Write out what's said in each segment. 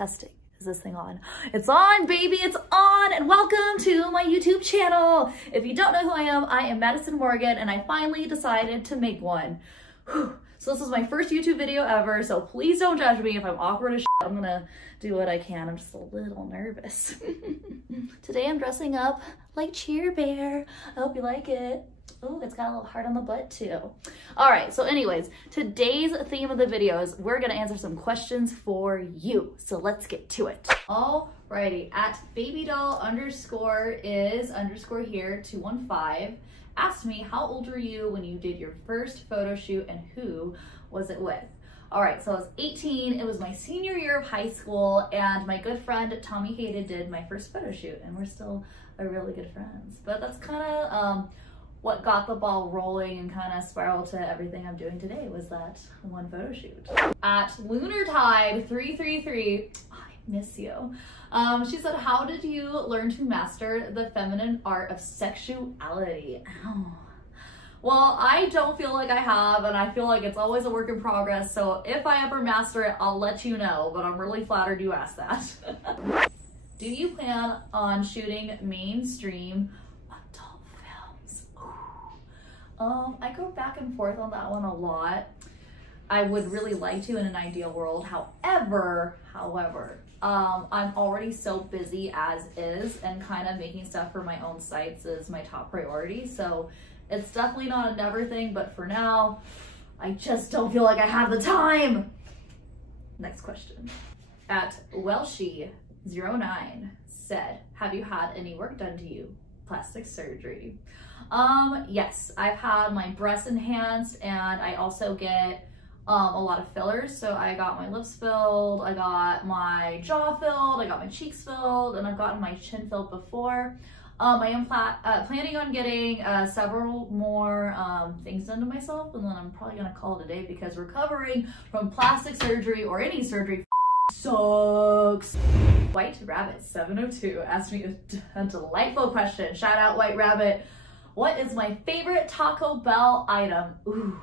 Testing. Is this thing on? It's on, baby, it's on, and welcome to my YouTube channel. If you don't know who I am Madison Morgan, and I finally decided to make one. Whew. So this is my first YouTube video ever, so please don't judge me if I'm awkward as shit. I'm gonna do what I can. I'm just a little nervous. Today I'm dressing up like Cheer Bear. I hope you like it. Oh, it's got a little heart on the butt too. All right, so anyways, today's theme of the video is we're gonna answer some questions for you. So let's get to it. Alrighty, at babydoll underscore is underscore here 215 asked me, how old were you when you did your first photo shoot and who was it with? All right, so I was 18. It was my senior year of high school, and my good friend Tommy Hayden did my first photo shoot, and we're still really good friends. But that's kind of what got the ball rolling and kind of spiraled to everything I'm doing today was that one photo shoot. At LunarTide333, I miss you. She said, how did you learn to master the feminine art of sexuality? Ow. Well, I don't feel like I have, and I feel like it's always a work in progress. So if I ever master it, I'll let you know, but I'm really flattered you asked that. Do you plan on shooting mainstream adult films? Ooh. I go back and forth on that one a lot. I would really like to in an ideal world. However, I'm already so busy as is, and kind of making stuff for my own sites is my top priority. So it's definitely not a never thing, but for now, I just don't feel like I have the time. Next question. At Welshie09 said, have you had any work done to you? Plastic surgery. Yes, I've had my breasts enhanced, and I also get a lot of fillers. So I got my lips filled, I got my jaw filled, I got my cheeks filled, and I've gotten my chin filled before. I am planning on getting several more things done to myself, and then I'm probably gonna call it a day because recovering from plastic surgery or any surgery sucks. White Rabbit 702 asked me a delightful question. Shout out White Rabbit. What is my favorite Taco Bell item? Ooh.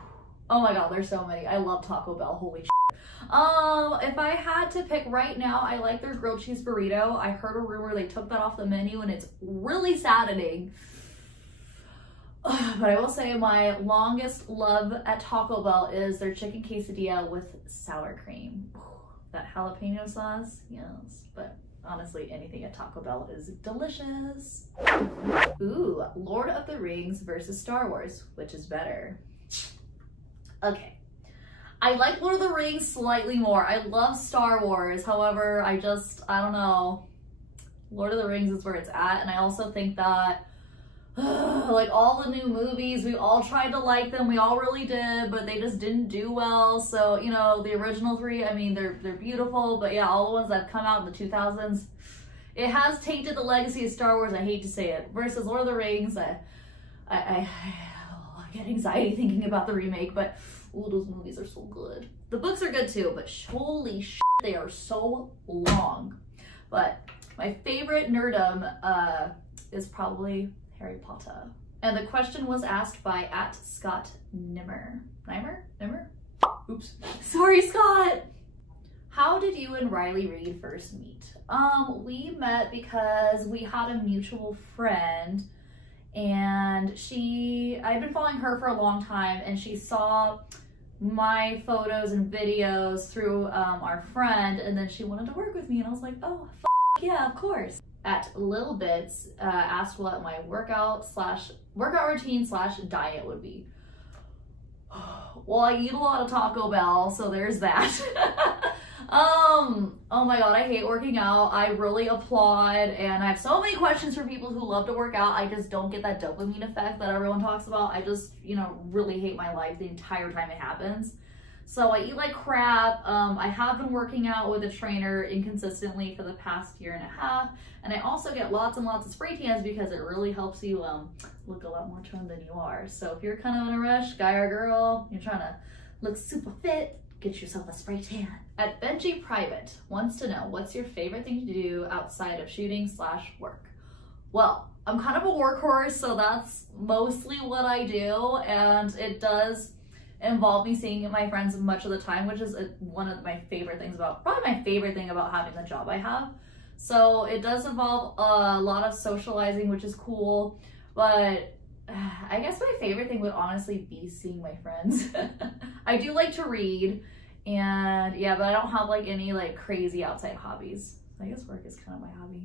Oh my god, there's so many. I love Taco Bell, holy shit. If I had to pick right now, I like their grilled cheese burrito. I heard a rumor they took that off the menu, and it's really saddening. But I will say my longest love at Taco Bell is their chicken quesadilla with sour cream. That jalapeno sauce, yes. But honestly, anything at Taco Bell is delicious. Ooh, Lord of the Rings versus Star Wars, which is better? Okay, I like Lord of the Rings slightly more. I love Star Wars, however, I don't know. Lord of the Rings is where it's at, and I also think that like all the new movies, we all tried to like them, we all really did, but they just didn't do well. So, you know, the original three, I mean, they're beautiful, but yeah, all the ones that have come out in the 2000s, it has tainted the legacy of Star Wars, I hate to say it, versus Lord of the Rings. I get anxiety thinking about the remake, but ooh, those movies are so good. The books are good too, but holy shit, they are so long. But my favorite nerdum is probably Harry Potter. And the question was asked by @ScottNimmer. Nimmer? Oops. Sorry, Scott. How did you and Riley Reid first meet? We met because we had a mutual friend, and I'd been following her for a long time, and she saw my photos and videos through our friend, and then she wanted to work with me, and I was like, oh, yeah, of course. At Little Bits asked what my workout routine / diet would be. Well, I eat a lot of Taco Bell, so there's that. Oh my god, I hate working out. I really applaud, and I have so many questions for people who love to work out. I just don't get that dopamine effect that everyone talks about. I just, you know, really hate my life the entire time it happens. So I eat like crap. I have been working out with a trainer inconsistently for the past 1.5 years, and I also get lots and lots of spray tans because it really helps you look a lot more toned than you are. So if you're kind of in a rush, guy or girl, you're trying to look super fit, get yourself a spray tan. At Benji Private wants to know, what's your favorite thing to do outside of shooting / work? Well, I'm kind of a workhorse, so that's mostly what I do, and it does involve me seeing my friends much of the time, which is one of my favorite things about, probably my favorite thing about having the job I have. So it does involve a lot of socializing, which is cool, but I guess my favorite thing would honestly be seeing my friends. I do like to read, and yeah, but I don't have like any like crazy outside hobbies. I guess work is kind of my hobby.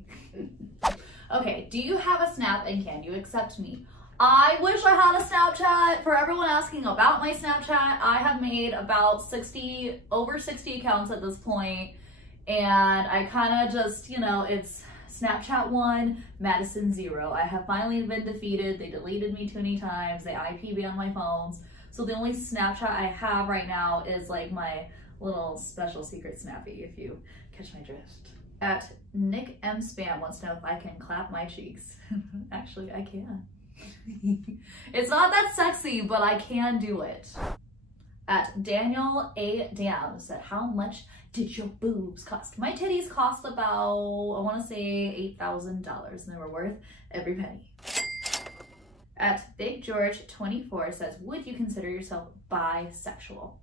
Okay, do you have a Snap and can you accept me? I wish I had a Snapchat. For everyone asking about my Snapchat, I have made about over 60 accounts at this point, and I kind of just, you know, it's Snapchat 1, Madison 0. I have finally been defeated. They deleted me too many times. They IP banned my phones. So the only Snapchat I have right now is like my little special secret snappy, if you catch my drift. At Nick M Spam wants to know if I can clap my cheeks. Actually, I can. It's not that sexy, but I can do it. At Daniel A. Dam said, how much did your boobs cost? My titties cost about, I want to say $8,000, and they were worth every penny. At Big George 24 says, would you consider yourself bisexual?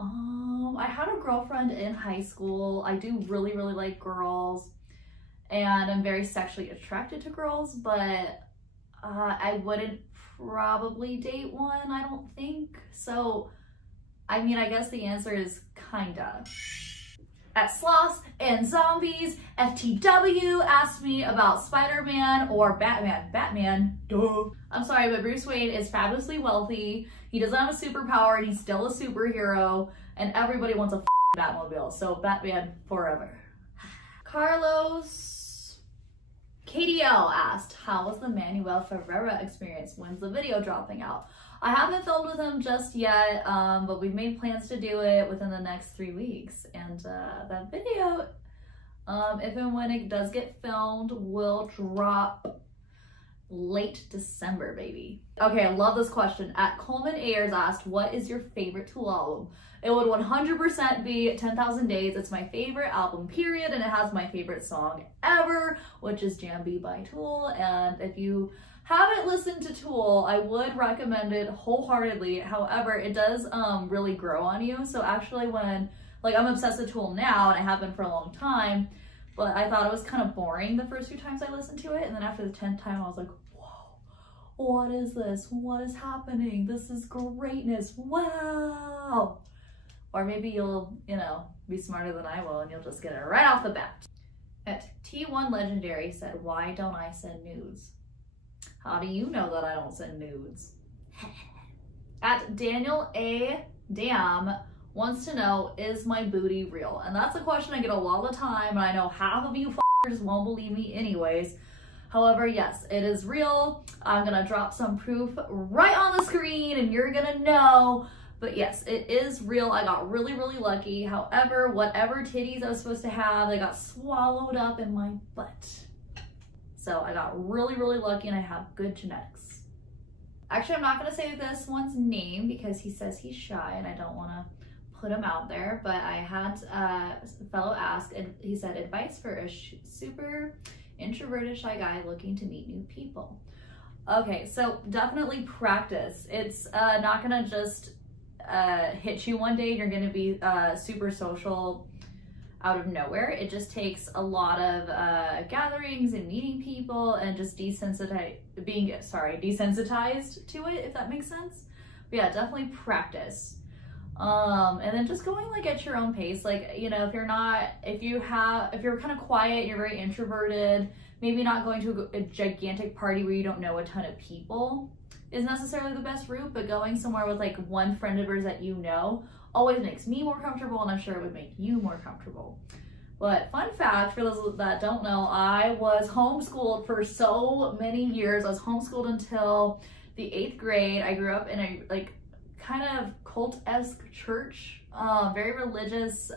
I had a girlfriend in high school. I do really, really like girls, and I'm very sexually attracted to girls, but I wouldn't probably date one, I don't think. So, I mean, I guess the answer is kinda. At Sloths and Zombies, FTW asked me about Spider-Man or Batman. Batman, duh. I'm sorry, but Bruce Wayne is fabulously wealthy. He doesn't have a superpower and he's still a superhero, and everybody wants a Batmobile, so Batman forever. Carlos KDL asked, how was the Manuel Ferreira experience? When's the video dropping out? I haven't filmed with him just yet, but we've made plans to do it within the next 3 weeks. And that video, if and when it does get filmed, will drop late December, baby. Okay, I love this question. At Coleman Ayers asked, what is your favorite Tool album? It would 100% be 10,000 Days. It's my favorite album, period, and it has my favorite song ever, which is Jam B by Tool. And if you haven't listened to Tool, I would recommend it wholeheartedly. However, it does really grow on you. So actually when, like, I'm obsessed with Tool now, and I have been for a long time, but I thought it was kind of boring the first few times I listened to it. And then after the 10th time, I was like, whoa, what is this? What is happening? This is greatness. Wow. Or maybe you'll, you know, be smarter than I will and you'll just get it right off the bat. At T1 Legendary said, why don't I send nudes? How do you know that I don't send nudes? At Daniel A. Dam wants to know, is my booty real? And that's a question I get a lot of the time, and I know half of you f***ers won't believe me anyways. However, yes, it is real. I'm gonna drop some proof right on the screen and you're gonna know. But yes, it is real. I got really, really lucky. However, whatever titties I was supposed to have, they got swallowed up in my butt. So I got really, really lucky and I have good genetics. Actually, I'm not gonna say this one's name because he says he's shy and I don't wanna put him out there, but I had a fellow ask, and he said, advice for a super introverted shy guy looking to meet new people. Okay, so definitely practice. It's not gonna just hit you one day and you're gonna be super social out of nowhere. It just takes a lot of gatherings and meeting people and just being desensitized to it, if that makes sense. But yeah, definitely practice. And then just going like at your own pace. Like, you know, if you're kind of quiet, you're very introverted, maybe not going to a gigantic party where you don't know a ton of people is necessarily the best route, but going somewhere with like one friend of yours that you know always makes me more comfortable, and I'm sure it would make you more comfortable. But fun fact, for those that don't know, I was homeschooled for so many years. I was homeschooled until the 8th grade. I grew up in a like kind of cult-esque church, very religious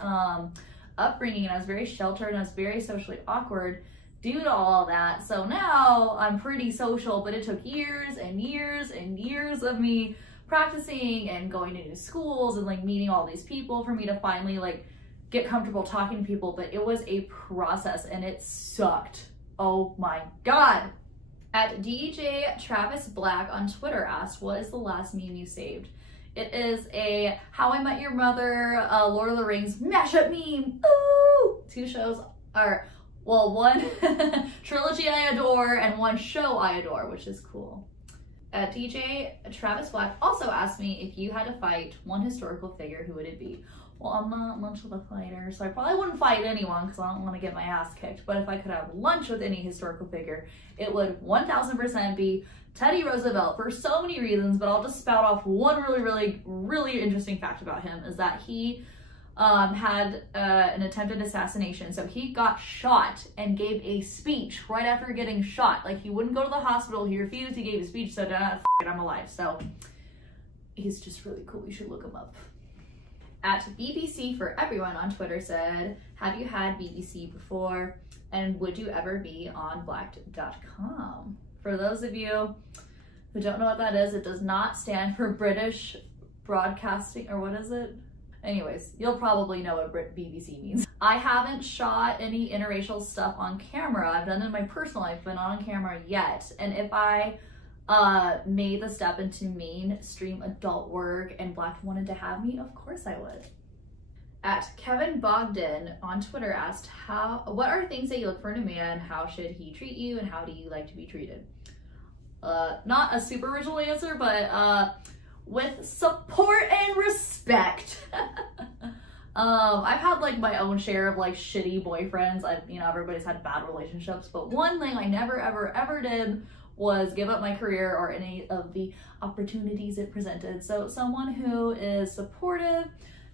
upbringing, and I was very sheltered and I was very socially awkward due to all that. So now I'm pretty social, but it took years and years and years of me practicing and going to new schools and like meeting all these people for me to finally like get comfortable talking to people. But it was a process and it sucked. Oh my God. At DJ Travis Black on Twitter asked, what is the last meme you saved? It is a How I Met Your Mother, Lord of the Rings mashup meme. Ooh! 2 shows are, well, one trilogy I adore and one show I adore, which is cool. DJ Travis Black also asked me if you had to fight one historical figure, who would it be? Well, I'm not much of a fighter, so I probably wouldn't fight anyone because I don't want to get my ass kicked. But if I could have lunch with any historical figure, it would 1000% be Teddy Roosevelt for so many reasons, but I'll just spout off one really interesting fact about him is that he had an attempted assassination. So he got shot and gave a speech right after getting shot. Like, he wouldn't go to the hospital, he refused, he gave a speech, so I'm alive. So he's just really cool, you should look him up. At BBC for Everyone on Twitter said, have you had BBC before? And would you ever be on blacked.com? For those of you who don't know what that is, it does not stand for British Broadcasting, or what is it? Anyways, you'll probably know what BBC means. I haven't shot any interracial stuff on camera. I've done it in my personal life, but not on camera yet. And if I made the step into mainstream adult work and Blacked wanted to have me, of course I would. At Kevin Bogdan on Twitter asked, what are things that you look for in a man? How should he treat you? And how do you like to be treated? Not a super original answer, but with support and respect. I've had like my own share of like shitty boyfriends. Everybody's had bad relationships, but one thing I never ever did was give up my career or any of the opportunities it presented. So someone who is supportive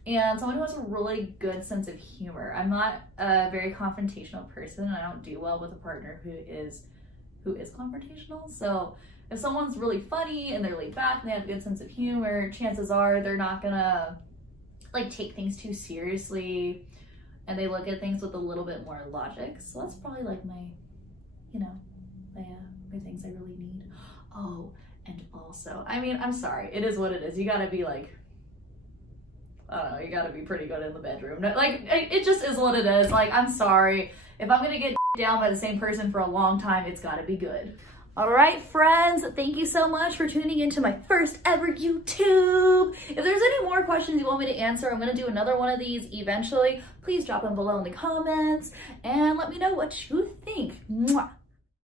and someone who has a really good sense of humor. I'm not a very confrontational person, and I don't do well with a partner who is confrontational. So if someone's really funny and they're laid back and they have a good sense of humor, chances are they're not gonna like take things too seriously, and they look at things with a little bit more logic. So that's probably like my things I really need. Oh, and also, I mean, I'm sorry, it is what it is. You gotta be like, I don't know, you gotta be pretty good in the bedroom. Like, it just is what it is. Like, I'm sorry. If I'm gonna get down by the same person for a long time, it's gotta be good. All right, friends, thank you so much for tuning into my first ever YouTube. If there's any more questions you want me to answer, I'm gonna do another one of these eventually. Please drop them below in the comments and let me know what you think. Mwah.